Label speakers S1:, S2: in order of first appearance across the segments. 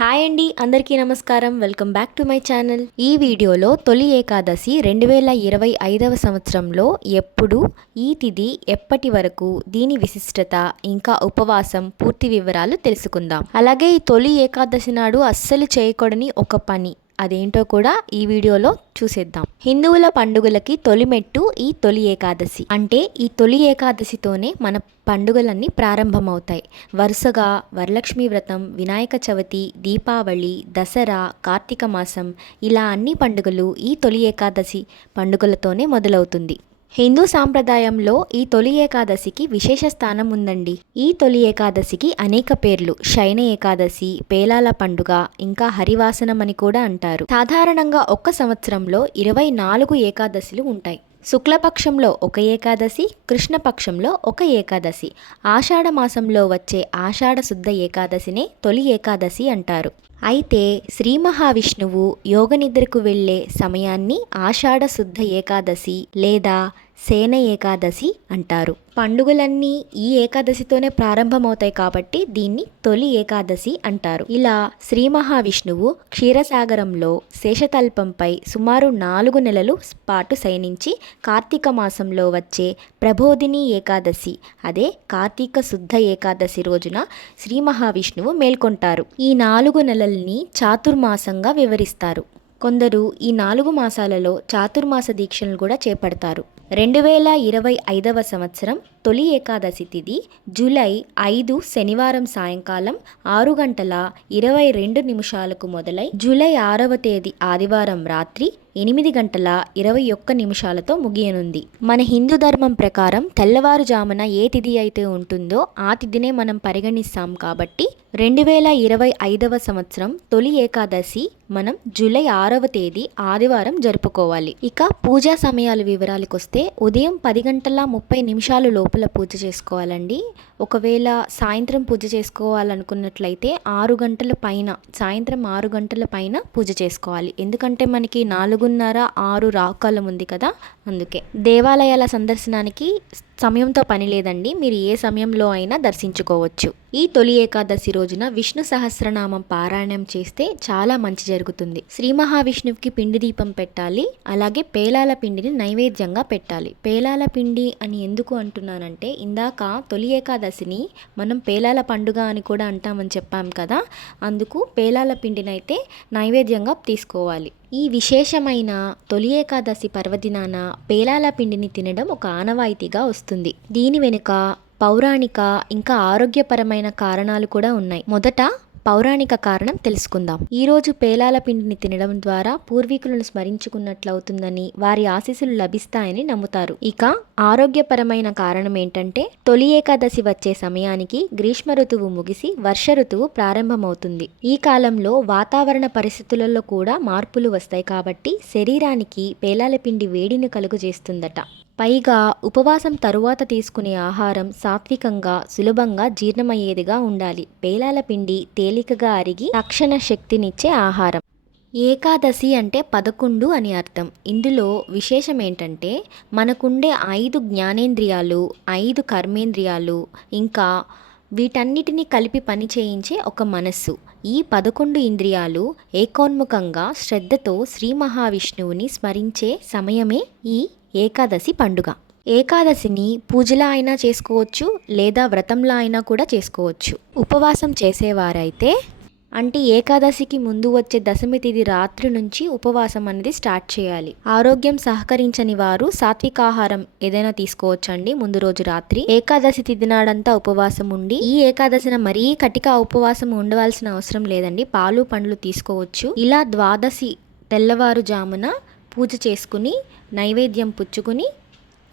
S1: Hi అండి అందరికీ నమస్కారం. Welcome back to my channel. ఈ వీడియోలో తొలి ఏకాదశి రెండు వేల ఇరవై ఐదవ సంవత్సరంలో ఎప్పుడు ఈ తిథి ఎప్పటి వరకు దీని విశిష్టత ఇంకా ఉపవాసం పూర్తి వివరాలు తెలుసుకుందాం. అలాగే ఈ తొలి ఏకాదశి నాడు అస్సలు చేయకూడని ఒక పని అదేంటో కూడా ఈ వీడియోలో చూసేద్దాం. హిందువుల పండుగలకి తొలిమెట్టు ఈ తొలి ఏకాదశి. అంటే ఈ తొలి ఏకాదశితోనే మన పండుగలన్నీ ప్రారంభమవుతాయి. వరుసగా వరలక్ష్మి వ్రతం వినాయక చవితి దీపావళి దసరా కార్తీక మాసం ఇలా అన్ని పండుగలు ఈ తొలి ఏకాదశి పండుగలతోనే మొదలవుతుంది. హిందూ సాంప్రదాయంలో ఈ తొలి ఏకాదశికి విశేష స్థానం ఉందండి. ఈ తొలి ఏకాదశికి అనేక పేర్లు శయన ఏకాదశి పేలాల పండుగ ఇంకా హరివాసనం అని కూడా అంటారు. సాధారణంగా ఒక్క సంవత్సరంలో ఇరవై నాలుగు ఏకాదశులు ఉంటాయి. శుక్లపక్షంలో ఒక ఏకాదశి కృష్ణపక్షంలో ఒక ఏకాదశి. ఆషాఢ మాసంలో వచ్చే ఆషాఢ శుద్ధ ఏకాదశినే తొలి ఏకాదశి అంటారు. అయితే శ్రీ మహావిష్ణువు యోగనిద్రకు వెళ్ళే సమయాన్ని ఆషాఢ శుద్ధ ఏకాదశి లేదా సేన ఏకాదశి అంటారు. పండుగలన్నీ ఈ ఏకాదశితోనే ప్రారంభమవుతాయి కాబట్టి దీన్ని తొలి ఏకాదశి అంటారు. ఇలా శ్రీ మహావిష్ణువు క్షీరసాగరంలో శేషతల్పంపై సుమారు నాలుగు నెలలు పాటు శయనించి కార్తీక మాసంలో వచ్చే ప్రబోధిని ఏకాదశి అదే కార్తీక శుద్ధ ఏకాదశి రోజున శ్రీ మహావిష్ణువు మేల్కొంటారు. ఈ నాలుగు నెలల్ని చాతుర్మాసంగా వివరిస్తారు. కొందరు ఈ నాలుగు మాసాలలో చాతుర్మాస దీక్షలను కూడా చేపడతారు. రెండు వేల ఇరవై ఐదవ సంవత్సరం తొలి ఏకాదశి తిథి జూలై ఐదు శనివారం సాయంకాలం ఆరు గంటల ఇరవై రెండు నిమిషాలకు మొదలై జూలై ఆరవ తేదీ ఆదివారం రాత్రి ఎనిమిది గంటల ఇరవై ఒక్క నిమిషాలతో ముగియనుంది. మన హిందూ ధర్మం ప్రకారం తెల్లవారుజామున ఏ తిథి అయితే ఉంటుందో ఆ తిథినే మనం పరిగణిస్తాం కాబట్టి రెండు వేల ఇరవై ఐదవ సంవత్సరం తొలి ఏకాదశి మనం జూలై ఆరవ తేదీ ఆదివారం జరుపుకోవాలి. ఇక పూజా సమయాల వివరాలకు వస్తే ఉదయం పది గంటల ముప్పై నిమిషాలు లోపల పూజ చేసుకోవాలండి. ఒకవేళ సాయంత్రం పూజ చేసుకోవాలనుకున్నట్లయితే ఆరు గంటల పైన సాయంత్రం ఆరు గంటల పైన పూజ చేసుకోవాలి. ఎందుకంటే మనకి నాలుగున్నర ఆరు రాకాలం ఉంది కదా అందుకే. దేవాలయాల సందర్శనానికి సమయంతో పని లేదండి. మీరు ఏ సమయంలో అయినా దర్శించుకోవచ్చు. ఈ తొలి ఏకాదశి రోజున విష్ణు సహస్రనామం పారాయణం చేస్తే చాలా మంచి జరుగుతుంది. శ్రీ మహావిష్ణువుకి పిండి దీపం పెట్టాలి. అలాగే పేలాల పిండిని నైవేద్యంగా పెట్టాలి. పేలాల పిండి అని ఎందుకు అంటున్నానంటే ఇందాక తొలి ఏకాదశి ఏకాదశిని మనం పేలాల పండుగ అని కూడా అంటామని చెప్పాం కదా. అందుకు పేలాల పిండినైతే నైవేద్యంగా తీసుకోవాలి. ఈ విశేషమైన తొలి ఏకాదశి పర్వదినాన పేలాల పిండిని తినడం ఒక ఆనవాయితీగా వస్తుంది. దీని వెనుక పౌరాణిక ఇంకా ఆరోగ్యపరమైన కారణాలు కూడా ఉన్నాయి. మొదట పౌరాణిక కారణం తెలుసుకుందాం. ఈరోజు పేలాల పిండిని తినడం ద్వారా పూర్వీకులను స్మరించుకున్నట్లవుతుందని వారి ఆశీస్సులు లభిస్తాయని నమ్ముతారు. ఇక ఆరోగ్యపరమైన కారణం ఏంటంటే తొలి ఏకాదశి వచ్చే సమయానికి గ్రీష్మ ఋతువు ముగిసి వర్ష ఋతువు ప్రారంభమవుతుంది. ఈ కాలంలో వాతావరణ పరిస్థితులలో కూడా మార్పులు వస్తాయి కాబట్టి శరీరానికి పేలాల పిండి వేడిని కలుగజేస్తుందట. పైగా ఉపవాసం తరువాత తీసుకునే ఆహారం సాత్వికంగా సులభంగా జీర్ణమయ్యేదిగా ఉండాలి. పేలాల పిండి తేలికగా అరిగి తక్షణ శక్తినిచ్చే ఆహారం. ఏకాదశి అంటే పదకొండు అని అర్థం. ఇందులో విశేషం ఏంటంటే మనకుండే ఐదు జ్ఞానేంద్రియాలు ఐదు కర్మేంద్రియాలు ఇంకా వీటన్నిటిని కలిపి పని చేయించే ఒక మనస్సు. ఈ పదకొండు ఇంద్రియాలు ఏకోన్ముఖంగా శ్రద్ధతో శ్రీ మహావిష్ణువుని స్మరించే సమయమే ఈ ఏకాదశి పండుగ. ఏకాదశిని పూజలా అయినా చేసుకోవచ్చు లేదా వ్రతంలా అయినా కూడా చేసుకోవచ్చు. ఉపవాసం చేసేవారైతే అంటే ఏకాదశికి ముందు వచ్చే దశమి తిథి రాత్రి నుంచి ఉపవాసం అనేది స్టార్ట్ చేయాలి. ఆరోగ్యం సహకరించని వారు సాత్వికాహారం ఏదైనా తీసుకోవచ్చండి ముందు రోజు రాత్రి. ఏకాదశి తిథి నాడంతా ఉపవాసం ఉండి ఈ ఏకాదశిన మరీ కటిక ఉపవాసం ఉండవలసిన అవసరం లేదండి. పాలు పండ్లు తీసుకోవచ్చు. ఇలా ద్వాదశి తెల్లవారుజామున పూజ చేసుకుని నైవేద్యం పుచ్చుకుని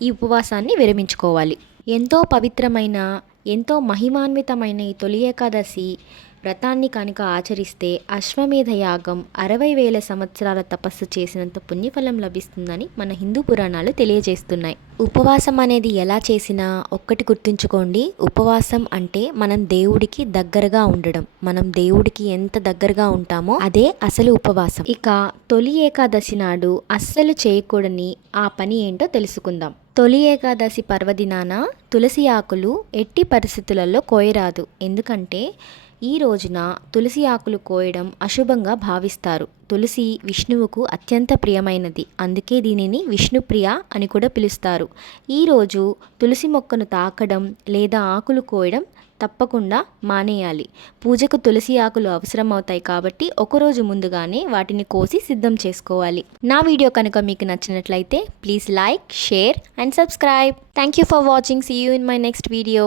S1: ఈ ఉపవాసాన్ని విరమించుకోవాలి. ఎంతో పవిత్రమైన ఎంతో మహిమాన్వితమైన ఈ తొలి ఏకాదశి వ్రతాన్ని కనుక ఆచరిస్తే అశ్వమేధ యాగం అరవై వేల సంవత్సరాల తపస్సు చేసినంత పుణ్యఫలం లభిస్తుందని మన హిందూ పురాణాలు తెలియజేస్తున్నాయి. ఉపవాసం అనేది ఎలా చేసినా ఒక్కటి గుర్తుంచుకోండి ఉపవాసం అంటే మనం దేవుడికి దగ్గరగా ఉండడం. మనం దేవుడికి ఎంత దగ్గరగా ఉంటామో అదే అసలు ఉపవాసం. ఇక తొలి ఏకాదశి నాడు అస్సలు చేయకూడని ఆ పని ఏంటో తెలుసుకుందాం. తొలి ఏకాదశి పర్వదినాన తులసి ఆకులు ఎట్టి పరిస్థితులలో కోయరాదు. ఎందుకంటే ఈ రోజున తులసి ఆకులు కోయడం అశుభంగా భావిస్తారు. తులసి విష్ణువుకు అత్యంత ప్రియమైనది. అందుకే దీనిని విష్ణుప్రియ అని కూడా పిలుస్తారు. ఈరోజు తులసి మొక్కను తాకడం లేదా ఆకులు కోయడం తప్పకుండా మానేయాలి. పూజకు తులసి ఆకులు అవసరం అవుతాయి కాబట్టి ఒకరోజు ముందుగానే వాటిని కోసి సిద్ధం చేసుకోవాలి. నా వీడియో కనుక మీకు నచ్చినట్లయితే please like share and subscribe. Thank you for watching. See you in my next video.